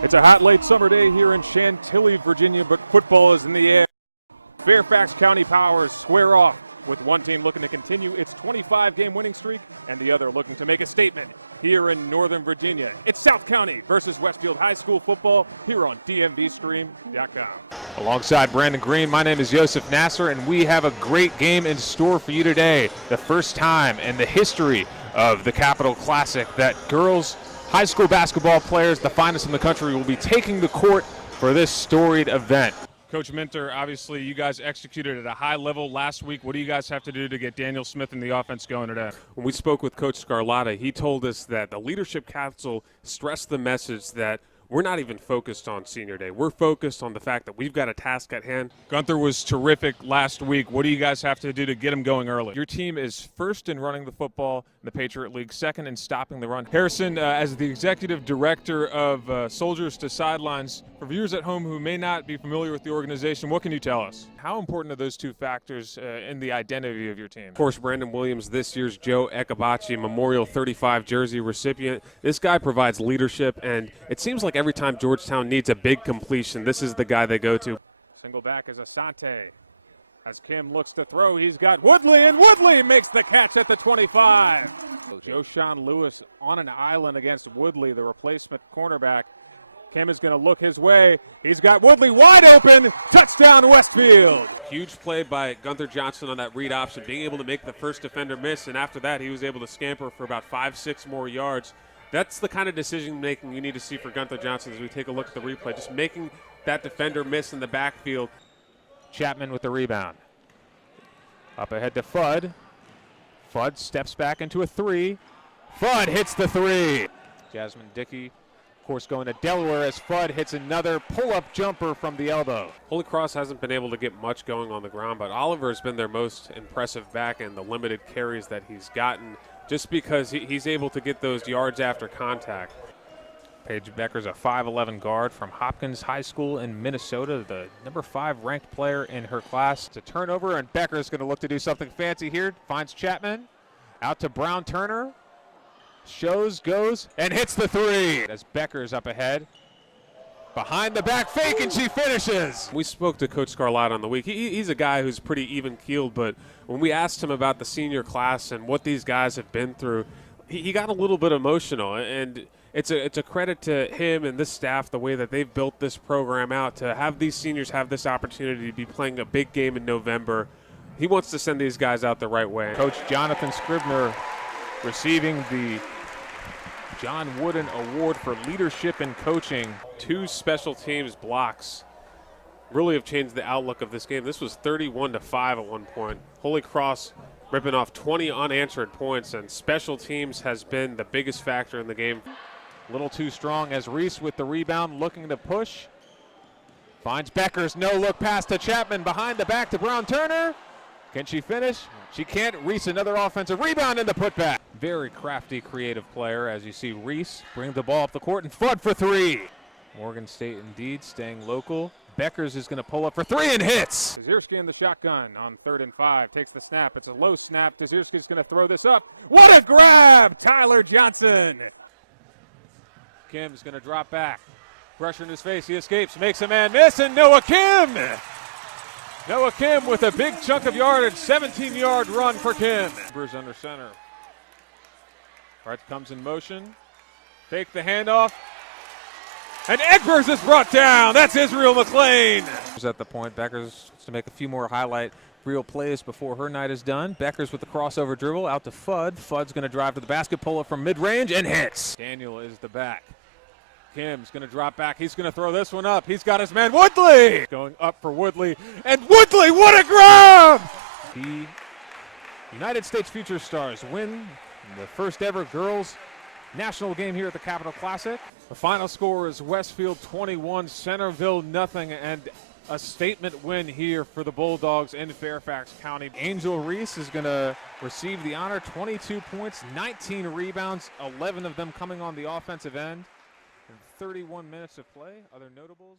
It's a hot late summer day here in Chantilly, Virginia, but football is in the air. Fairfax County Powers square off with one team looking to continue its 25-game winning streak and the other looking to make a statement here in Northern Virginia. It's South County versus Westfield High School football here on DMVstream.com. Alongside Brandon Green, my name is Yousef Nasser, and we have a great game in store for you today. The first time in the history of the Capital Classic that girls high school basketball players, the finest in the country, will be taking the court for this storied event. Coach Minter, obviously you guys executed at a high level last week. What do you guys have to do to get Daniel Smith and the offense going today? When we spoke with Coach Scarlatta, he told us that the Leadership Council stressed the message that we're not even focused on senior day. We're focused on the fact that we've got a task at hand. Gunther was terrific last week. What do you guys have to do to get him going early? Your team is first in running the football in the Patriot League, second in stopping the run. Harrison, as the executive director of Soldiers to Sidelines, for viewers at home who may not be familiar with the organization, what can you tell us? How important are those two factors in the identity of your team? Of course, Brandon Williams, this year's Joe Ekabachi Memorial 35 jersey recipient. This guy provides leadership, and it seems like every time Georgetown needs a big completion, this is the guy they go to. Single back is Asante. As Kim looks to throw, he's got Woodley, and Woodley makes the catch at the 25. Joshawn Lewis on an island against Woodley, the replacement cornerback. Kim is going to look his way. He's got Woodley wide open. Touchdown, Westfield. Huge play by Gunther Johnson on that read option, being able to make the first defender miss, and after that he was able to scamper for about 5-6 more yards. That's the kind of decision-making you need to see for Gunther Johnson as we take a look at the replay, just making that defender miss in the backfield. Chapman with the rebound. Up ahead to Fudd. Fudd steps back into a three. Fudd hits the three. Jasmine Dickey, of course, going to Delaware as Fudd hits another pull-up jumper from the elbow. Holy Cross hasn't been able to get much going on the ground, but Oliver has been their most impressive back in the limited carries that he's gotten, just because he's able to get those yards after contact. Paige Becker's a 5'11 guard from Hopkins High School in Minnesota, the number 5 ranked player in her class. It's a turnover, and Becker's going to look to do something fancy here. Finds Chapman, out to Brown Turner. Shows, goes, and hits the three. As Becker's up ahead. Behind the back fake, and she finishes. We spoke to Coach Scarlatta on the week. He's a guy who's pretty even-keeled, but when we asked him about the senior class and what these guys have been through, he got a little bit emotional, and it's a credit to him and this staff, the way that they've built this program out to have these seniors have this opportunity to be playing a big game in November. He wants to send these guys out the right way. Coach Jonathan Scribner receiving the John Wooden Award for Leadership in Coaching. 2 special teams blocks really have changed the outlook of this game. This was 31-5 at one point. Holy Cross ripping off 20 unanswered points, and special teams has been the biggest factor in the game. A little too strong as Reese with the rebound, looking to push. Finds Becker's no-look pass to Chapman, behind the back to Brown Turner. Can she finish? She can't. Reese another offensive rebound and the putback. Very crafty, creative player, as you see Reese bring the ball up the court and Fudd for three. Morgan State indeed staying local. Beckers is going to pull up for three and hits. Tazierski in the shotgun on 3rd and 5. Takes the snap. It's a low snap. Tazierski's going to throw this up. What a grab! Tyler Johnson. Kim's going to drop back. Pressure in his face. He escapes. Makes a man miss. And Noah Kim. Noah Kim with a big chunk of yardage. 17-yard run for Kim. Bruce under center. Hart comes in motion. Fake the handoff. And Egbers is brought down. That's Israel McLean. At the point, Beckers wants to make a few more highlight reel plays before her night is done. Beckers with the crossover dribble out to Fudd. Fudd's going to drive to the basket, pull it from mid-range, and hits. Daniel is the back. Kim's going to drop back. He's going to throw this one up. He's got his man Woodley. Going up for Woodley. And Woodley, what a grab! The United States Future Stars win the first ever girls national game here at the Capital Classic. The final score is Westfield 21, Centerville nothing, and a statement win here for the Bulldogs in Fairfax County. Angel Reese is going to receive the honor. 22 points, 19 rebounds, 11 of them coming on the offensive end. In 31 minutes of play, other notables.